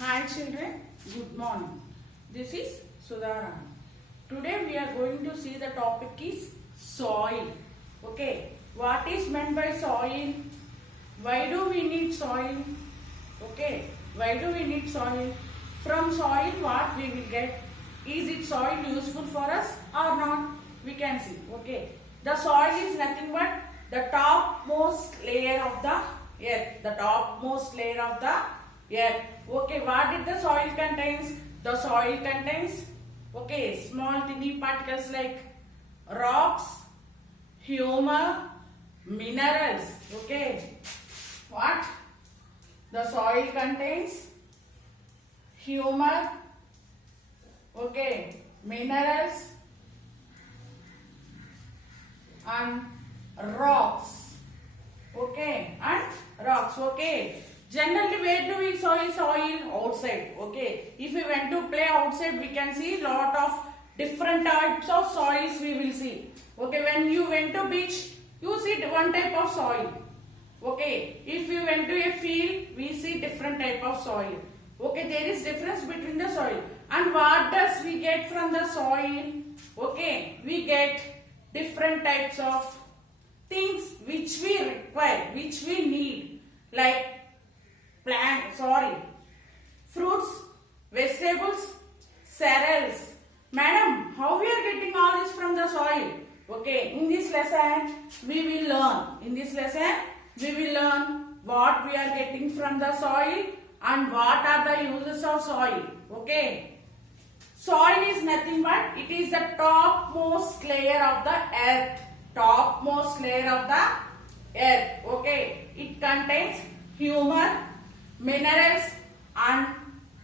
Hi children, good morning. This is Sudhara. Today we are going to see the topic is soil. Okay, what is meant by soil? Why do we need soil? Okay, why do we need soil? From soil what we will get? Is it soil useful for us or not? We can see. Okay, the soil is nothing but the topmost layer of the earth. The topmost layer of the earth. Okay, what did the soil contains? The soil contains, okay, small tiny particles like rocks, humus, minerals. Okay, what? The soil contains humus, okay, minerals and rocks. Okay, and rocks. Okay. Generally, where do we soil? Outside. Okay. If we went to play outside, we can see lot of different types of soils we will see. Okay. When you went to beach, you see one type of soil. Okay. If you went to a field, we see different type of soil. Okay. There is difference between the soil. And what does we get from the soil? Okay. We get different types of things which we require, which we need, like fruits, vegetables, cereals. Madam, how we are getting all this from the soil? Okay, in this lesson we will learn. In this lesson we will learn what we are getting from the soil and what are the uses of soil. Okay. Soil is nothing but it is the topmost layer of the earth. Topmost layer of the earth. Okay. It contains humus, minerals and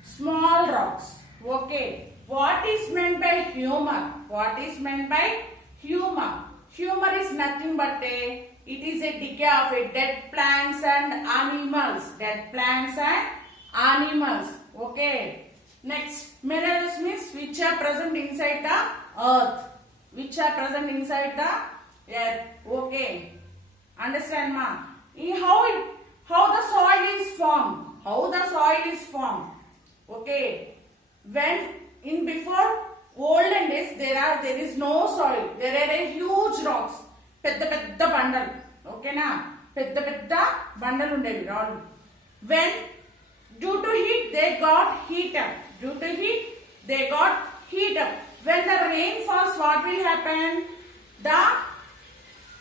small rocks. Okay. What is meant by humus? What is meant by humus? Humus is nothing but it is a decay of a dead plants and animals. Dead plants and animals. Okay. Next, minerals means which are present inside the earth. Which are present inside the earth. Okay. Understand, ma? How the soil is formed? How the soil is formed? Okay. When in before olden days there is no soil. There are a huge rocks. Pedda bundle. Okay na? Pedda bundle undevi raadu. When due to heat they got heat up. Due to heat they got heat up. When the rain falls, what will happen? The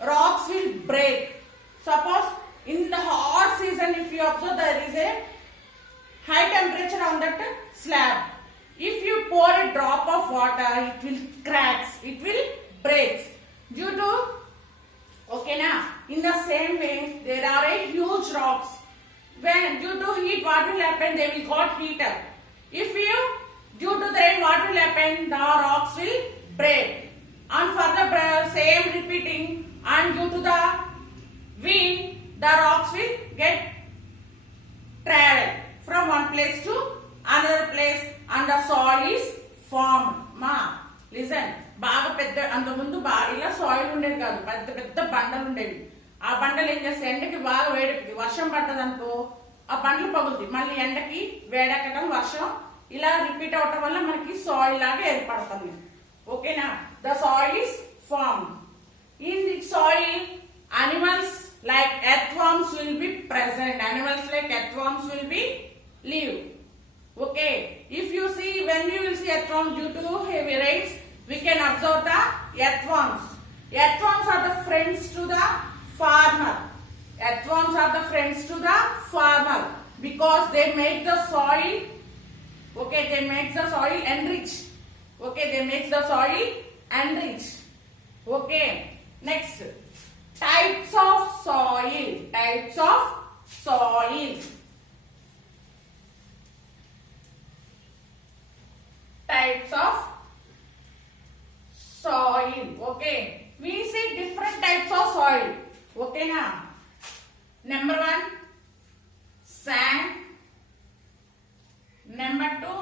rocks will break. Suppose in the hot season, if you observe, there is a high temperature on that slab. If you pour a drop of water, it will cracks, it will breaks. Due to, okay na, in the same way, there are a huge rocks. When due to heat, what will happen? They will got heat up. If you, due to the rain, what will happen? The rocks will break. And for the same repeating, and due to the wind, the rocks will get travel from one place to another place and the soil is formed. Ma, listen. బాగా పెద్ద అంత ముందు ఇలా soil ఉండేది కాదు, పెద్ద పెద్ద బండలు ఉండేవి. ఆ బండలు ఏం చేస్తే ఎండకి బాగా వేడెక్కుతుంది. వర్షం పడ్డదనుకో ఆ బండలు పగులుతాయి. మళ్ళీ ఎండకి వేడెక్కడం, వర్షం ఇలా రిపీట్ అవటం వల్ల మనకి సాయిల్ లాగా ఏర్పడుతుంది. ఓకేనా? The soil is form. In the soil animals like earthworms will be present. Animals like earthworms will be live. Okay. If you see, when you will see earthworms due to heavy rains, we can observe the earthworms. Earthworms are the friends to the farmer. Earthworms are the friends to the farmer because they make the soil. Okay, they make the soil enriched. Okay, they make the soil enriched. Okay. Next. Types of soil. Types of soil. Types of soil. Okay. We see different types of soil. Okay na? Number 1, sand. Number 2,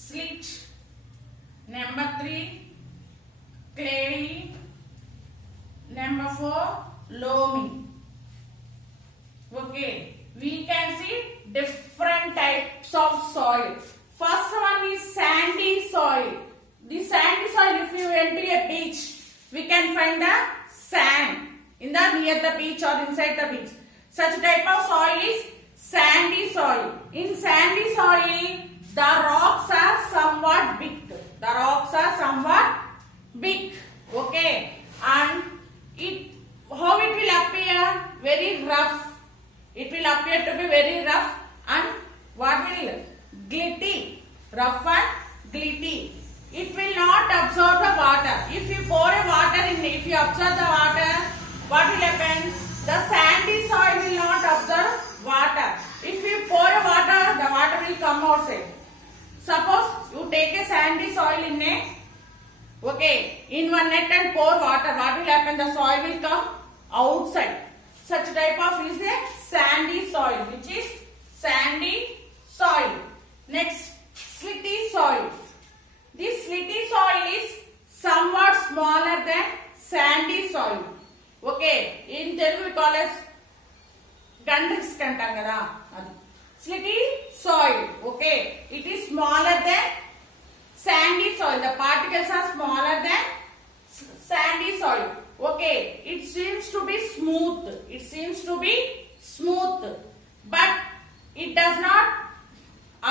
slate. Number 3, clay. Number 4, loamy. Okay, we can see different type First one is sandy soil. The sandy soil, if you enter a beach, we can find the sand in the near the beach or inside the beach. Such type of soil is sandy soil. In sandy soil, the rocks are somewhat big. The rocks are somewhat big. Okay, and how it will appear? Very rough. It will appear to be very rough and what will glitty, rough and glitty. It will not absorb the water. If you pour a water in, if you absorb the water, what will happen? The sandy soil will not absorb water. If you pour a water, the water will come outside. Suppose you take a sandy soil in one net and pour water. What will happen? The soil will come outside. Such type of is a sandy soil, which is sandy soil. Next, slitty soil. This slitty soil is somewhat smaller than sandy soil. Okay, in Telugu we call as gandrix antam kada. Slitty soil. Okay, it is smaller than sandy soil. The particles are smaller than sandy soil. Okay, it seems to be smooth. It seems to be smooth, but it does not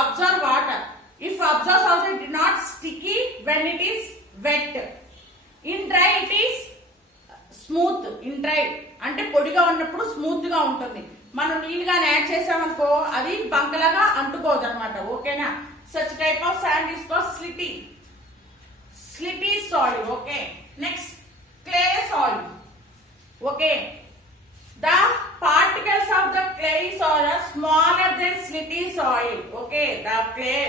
absorb water. If absorbs also, it is not sticky when it is wet. In dry, it is smooth. In dry, అంటే పొడిగా ఉన్నప్పుడు smooth గా ఉంటుంది. మనం నీళ్ళుగా add చేసామనుకో అది బంకలాగా అంటుకోదు అనమాట. ఓకేనా? Such type of sand is called slitty soil. Okay. Next, clay soil. Okay. The particles of the clay soil are smaller than slitty soil. Okay. The clay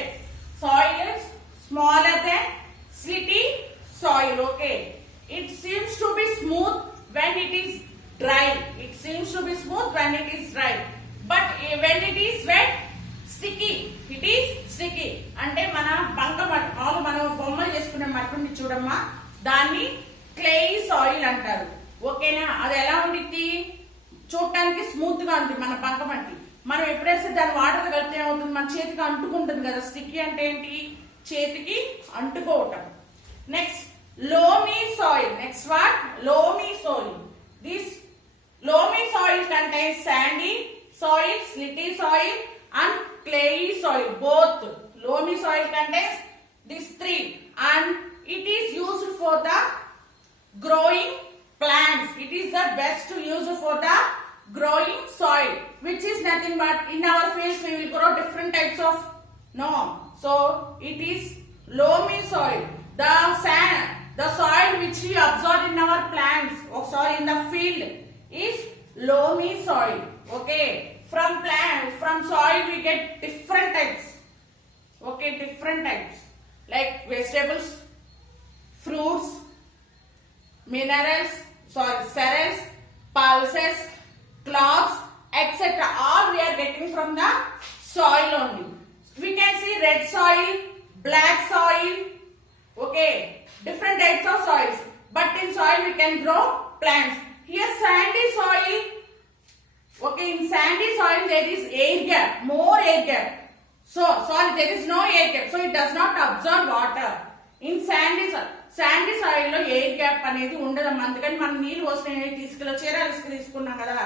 soil is smaller than slitty soil. Okay. It seems to be smooth when it is dry. It seems to be smooth when it is dry. But when it is wet, sticky. It is sticky. అంటే మన బంక మట్టి, మామూలు మనం బొమ్మలు చేసుకునే మట్టి ఉంది చూడమ్మా, దాన్ని క్లే సాయిల్ అంటారు. ఓకేనా? అది ఎలా ఉండిద్ది? చూడటానికి స్మూత్ గా ఉంటుంది మన బంక మట్టి. మనం ఎప్పుడైతే దాని వాటర్ కలిపితే ఏమవుతుంది? మన చేతికి అంటుకుంటుంది కదా. స్టిక్కీ అంటే ఏంటి? చేతికి అంటుకోవటం. Next, loamy soil. Next what? Loamy soil. This loamy soil contains sandy soil, slitty soil and clayey soil. Both loamy soil contains these three, and it is used for the growing plants. It is the best to use for the growing soil, which is nothing but in our fields we will grow different types of so it is loamy soil. The sand, the soil which we absorb in our plants or soil in the field is loamy soil. Okay, from soil we get different types. Okay, different types like vegetables, fruits, minerals, cereals, pulses, cloths, etc. All we are getting from the soil only. We can see red soil, black soil. Okay, different types of soils. But in soil we can grow plants. Here sandy soil. Okay, in sandy soil there is air gap, more air gap. So sorry, there is no air gap, so it does not absorb water. In sandy soil లో air gap అనేది ఉండదమ్మా. అందుకని మనం నీళ్ళు పోసిన ఇసుకలో చీరాల ఇసుక తీసుకున్నాం కదా,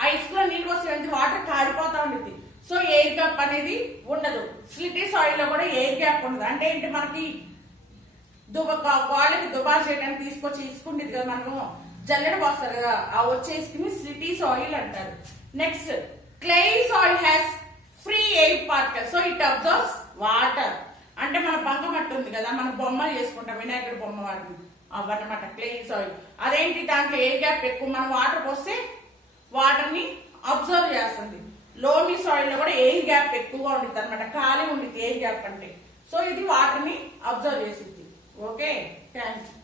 ఆ ఇసుకలో నీళ్ళు పోస్తే వాటర్ కారిపోతా ఉంటుంది. సో ఎయిర్ గ్యాప్ అనేది ఉండదు. స్లిటీ సాయిల్ లో కూడా ఎయిర్ గ్యాప్ ఉండదు. అంటే ఏంటి? మనకి గోడకి దుబారా చేయడానికి తీసుకొచ్చి ఇసుకుండేది కదా, మనము జల్లెడ పోస్తారు కదా, ఆ వచ్చే ఇసుకని స్లిటీ సాయిల్ అంటారు. Next, clay soil has free air particles, so it absorbs water. అంటే మన బంక మట్టి ఉంది కదా, మనం బొమ్మలు చేసుకుంటాం, వినాయకుడి బొమ్మ వాటిని అవన్నమాట క్లే సాయిల్. అదేంటి? దాంట్లో ఎయిర్ గ్యాప్ ఎక్కువ, మనం వాటర్ పోస్తే వాటర్ ని అబ్జర్వ్ చేస్తుంది. లోమీ సాయిల్ లో కూడా ఎయిర్ గ్యాప్ ఎక్కువగా ఉంటుంది అనమాట, ఖాళీ ఉంటుంది ఎయిర్ గ్యాప్ అంటే. సో ఇది వాటర్ ని అబ్జర్వ్ చేసింది. Okay, thank you.